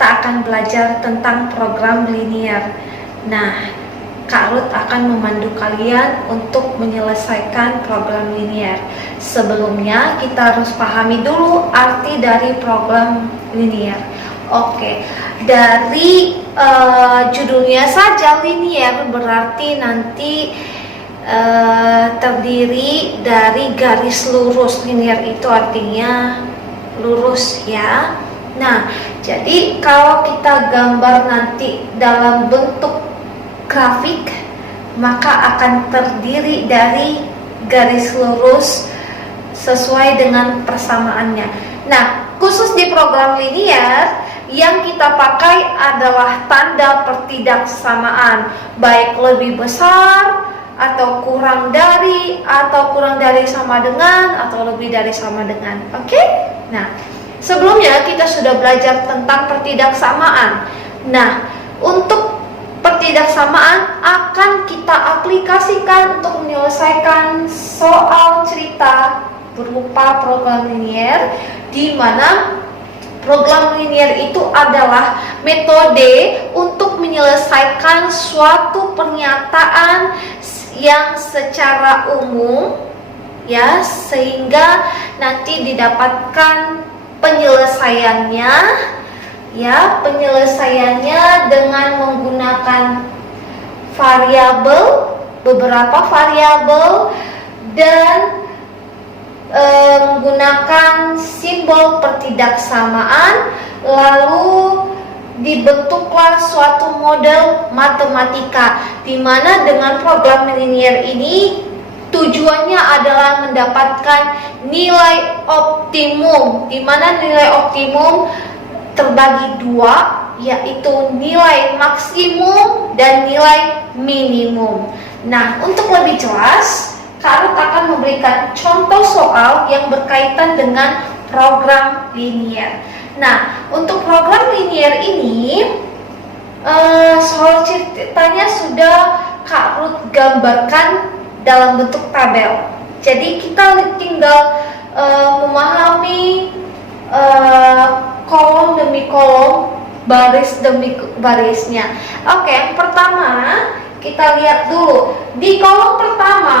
kita akan belajar tentang program linear. Nah, Kak Ruth akan memandu kalian untuk menyelesaikan program linear. Sebelumnya kita harus pahami dulu arti dari program linear. Oke, dari judulnya saja linear berarti nanti terdiri dari garis lurus. Linear itu artinya lurus ya. Nah, jadi kalau kita gambar nanti dalam bentuk grafik, maka akan terdiri dari garis lurus sesuai dengan persamaannya. Nah, khusus di program linear yang kita pakai adalah tanda pertidaksamaan, baik lebih besar atau kurang dari, atau kurang dari sama dengan, atau lebih dari sama dengan. Oke? Nah, sebelumnya kita sudah belajar tentang pertidaksamaan. Nah, untuk pertidaksamaan akan kita aplikasikan untuk menyelesaikan soal cerita berupa program linear, di mana program linear itu adalah metode untuk menyelesaikan suatu pernyataan yang secara umum ya, sehingga nanti didapatkan penyelesaiannya ya, dengan menggunakan variabel, beberapa variabel, dan menggunakan simbol pertidaksamaan, lalu dibentuklah suatu model matematika, di mana dengan program linear ini tujuannya adalah mendapatkan nilai optimum, di mana nilai optimum terbagi dua, yaitu nilai maksimum dan nilai minimum. Nah, untuk lebih jelas, Kak Ruth akan memberikan contoh soal yang berkaitan dengan program linear. Nah, untuk program linear ini, soal ceritanya sudah Kak Ruth gambarkan dalam bentuk tabel. Jadi kita tinggal memahami kolom demi kolom, baris demi barisnya. Oke, yang pertama kita lihat dulu. Di kolom pertama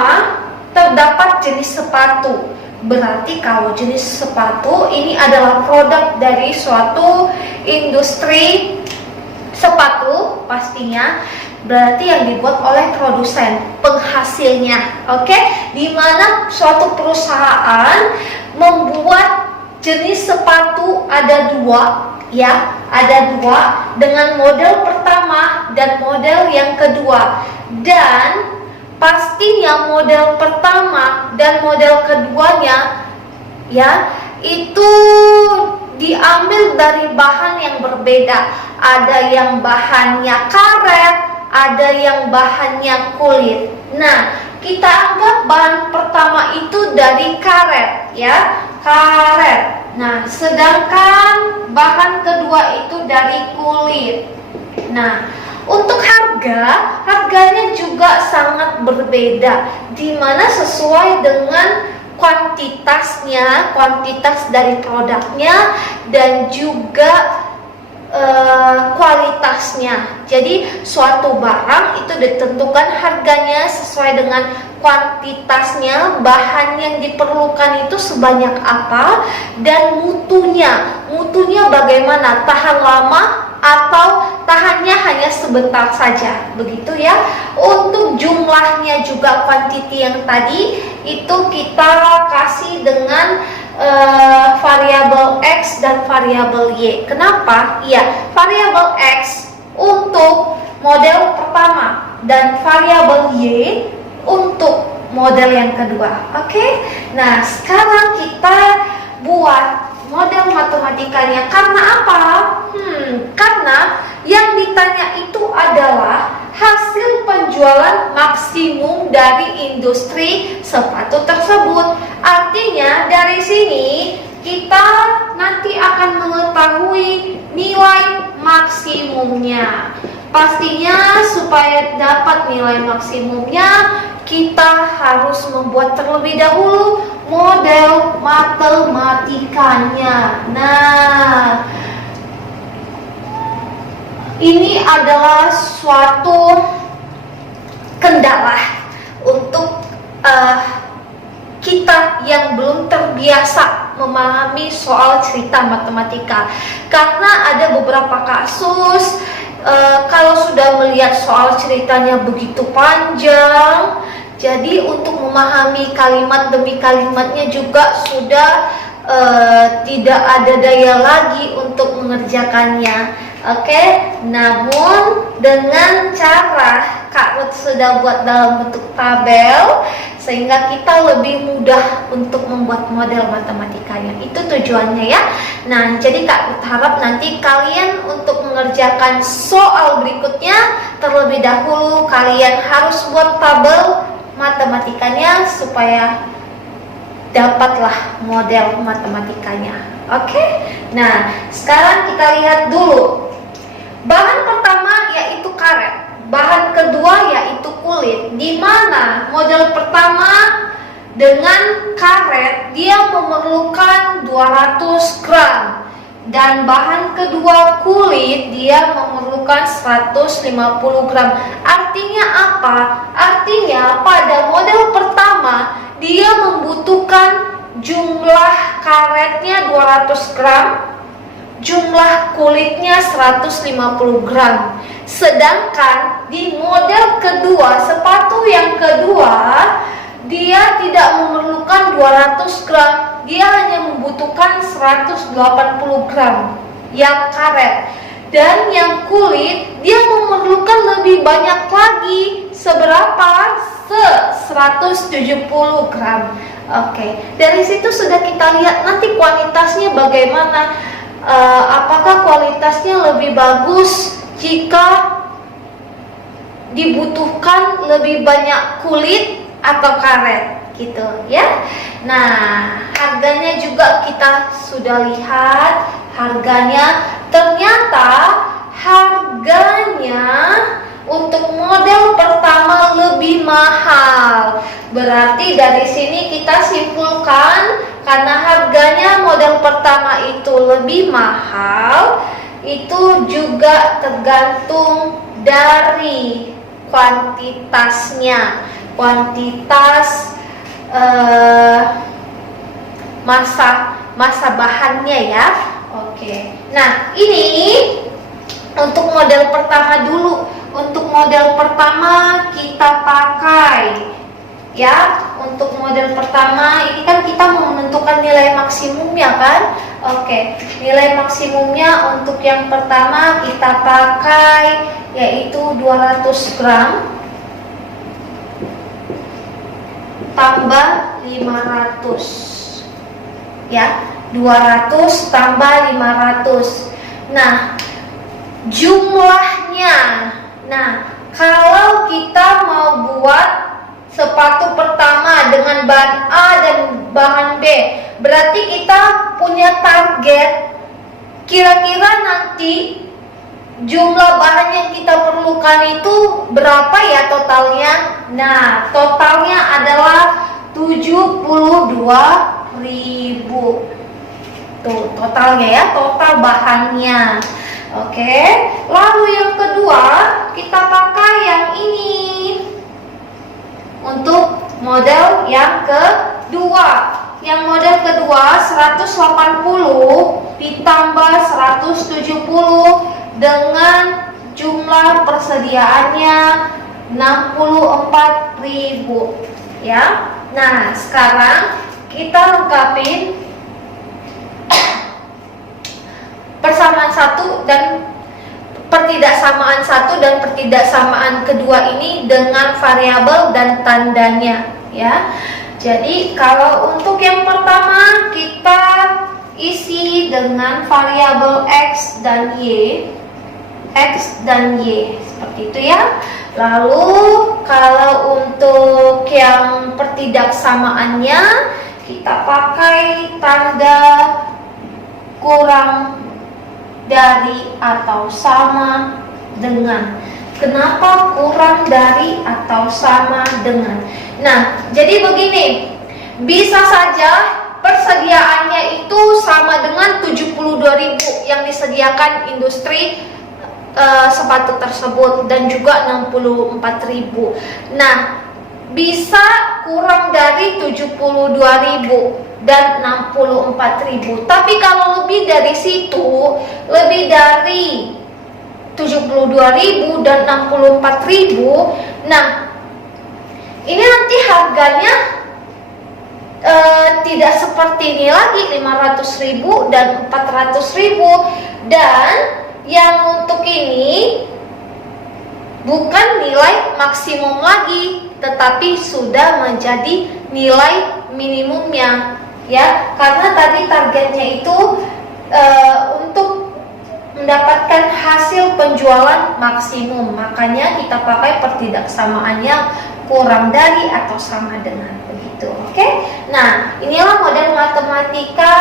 terdapat jenis sepatu. Berarti kalau jenis sepatu ini adalah produk dari suatu industri sepatu pastinya, berarti yang dibuat oleh produsen, penghasilnya. Oke, di mana suatu perusahaan membuat jenis sepatu ada dua ya, ada dua, dengan model pertama dan model yang kedua. Dan pastinya model pertama dan model keduanya ya, itu diambil dari bahan yang berbeda. Ada yang bahannya karet, ada yang bahannya kulit. Nah, kita anggap bahan pertama itu dari karet ya, karet. Nah, sedangkan bahan kedua itu dari kulit. Nah, untuk harganya juga sangat berbeda, di mana sesuai dengan kuantitasnya, kuantitas dari produknya, dan juga kualitasnya. Jadi suatu barang itu ditentukan harganya sesuai dengan kuantitasnya, bahan yang diperlukan itu sebanyak apa, dan mutunya bagaimana, tahan lama atau tahannya hanya sebentar saja, begitu ya. Untuk jumlahnya juga, kuantiti yang tadi itu kita kasih dengan variabel X dan variabel Y. Kenapa? Ya, variabel X untuk model pertama dan variabel Y untuk model yang kedua. Oke? Nah, sekarang kita buat model matematikanya. Karena apa? Karena yang ditanya itu adalah hasil penjualan maksimum dari industri sepatu tersebut. Artinya dari sini kita nanti akan mengetahui nilai maksimumnya. Pastinya supaya dapat nilai maksimumnya, kita harus membuat terlebih dahulu model matematikanya. Nah, ini adalah suatu kendala untuk kita yang belum terbiasa memahami soal cerita matematika, karena ada beberapa kasus kalau sudah melihat soal ceritanya begitu panjang, jadi untuk memahami kalimat demi kalimatnya juga sudah tidak ada daya lagi untuk mengerjakannya. Oke, namun dengan cara Kak Ruth sudah buat dalam bentuk tabel, sehingga kita lebih mudah untuk membuat model matematikanya. Itu tujuannya ya. Nah, jadi Kak Ruth harap nanti kalian untuk mengerjakan soal berikutnya, terlebih dahulu kalian harus buat tabel matematikanya supaya dapatlah model matematikanya. Oke. Nah, sekarang kita lihat dulu. Bahan pertama yaitu karet, bahan kedua yaitu kulit. Di mana model pertama dengan karet dia memerlukan 200 gram, dan bahan kedua kulit dia memerlukan 150 gram. Artinya apa? Artinya pada model pertama dia membutuhkan jumlah karetnya 200 gram, jumlah kulitnya 150 gram. Sedangkan di model kedua, sepatu yang kedua, dia tidak memerlukan 200 gram, dia hanya membutuhkan 180 gram yang karet. Dan yang kulit dia memerlukan lebih banyak lagi. Seberapa? 170 gram. Oke, dari situ sudah kita lihat nanti kualitasnya bagaimana. Apakah kualitasnya lebih bagus jika dibutuhkan lebih banyak kulit atau karet gitu ya. Nah, harganya juga kita sudah lihat harganya. Ternyata harganya untuk model pertama lebih mahal. Berarti dari sini kita simpulkan, karena harganya model pertama itu lebih mahal, itu juga tergantung dari kuantitasnya, kuantitas masa bahannya ya. Oke. Nah, ini untuk model pertama dulu. Untuk model pertama kita pakai ya. Untuk model pertama ini kan kita mau menentukan nilai maksimumnya kan. Oke, nilai maksimumnya untuk yang pertama kita pakai yaitu 200 gram tambah 500 ya. 200 tambah 500. Nah, jumlahnya. Nah, kalau kita mau buat sepatu pertama dengan bahan A dan bahan B, berarti kita punya target kira-kira nanti jumlah bahan yang kita perlukan itu berapa ya totalnya. Nah, totalnya adalah 72.000. Tuh, totalnya ya, total bahannya. Oke, lalu yang kedua kita pakai yang ini. Untuk model yang kedua, yang model kedua 180 ditambah 170 dengan jumlah persediaannya 64.000 ya. Nah, sekarang kita lengkapin persamaan satu dan pertidaksamaan satu dan pertidaksamaan kedua ini dengan variabel dan tandanya ya. Jadi kalau untuk yang pertama kita isi dengan variabel x dan y, seperti itu ya. Lalu kalau untuk yang pertidaksamaannya kita pakai tanda kurang dari atau sama dengan. Kenapa kurang dari atau sama dengan? Nah, jadi begini, bisa saja persediaannya itu sama dengan 72.000 yang disediakan industri sepatu tersebut dan juga 64.000. Nah, bisa kurang dari 72.000 dan 64.000. Tapi kalau lebih dari situ, lebih dari 72.000 dan 64.000, nah ini nanti harganya tidak seperti ini lagi, 500.000 dan 400.000. Dan yang untuk ini bukan nilai maksimum lagi, tetapi sudah menjadi nilai minimumnya, ya, karena tadi targetnya itu untuk mendapatkan hasil penjualan maksimum, makanya kita pakai pertidaksamaannya kurang dari atau sama dengan, begitu. Oke. Nah, inilah model matematika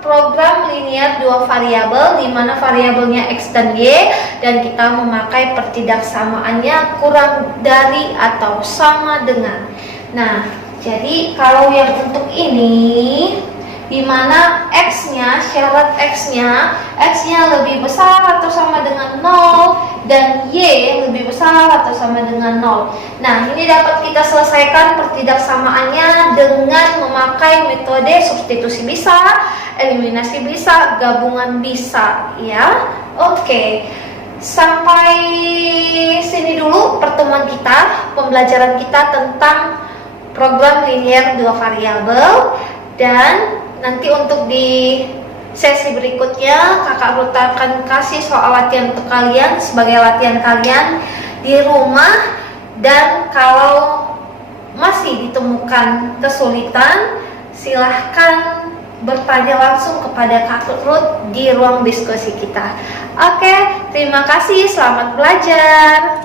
program linear dua variabel, di mana variabelnya x dan y, dan kita memakai pertidaksamaannya kurang dari atau sama dengan. Nah, jadi kalau yang untuk ini, di mana x-nya, syarat x-nya lebih besar atau sama dengan 0 dan y lebih besar atau sama dengan 0. Nah, ini dapat kita selesaikan pertidaksamaannya dengan memakai metode substitusi bisa, eliminasi bisa, gabungan bisa, ya. Oke. Sampai sini dulu pertemuan kita, pembelajaran kita tentang program linear dua variabel. Dan nanti untuk di sesi berikutnya Kakak Ruta akan kasih soal latihan untuk kalian sebagai latihan kalian di rumah. Dan kalau masih ditemukan kesulitan, silahkan bertanya langsung kepada Kak Ruth di ruang diskusi kita. Oke, terima kasih, selamat belajar.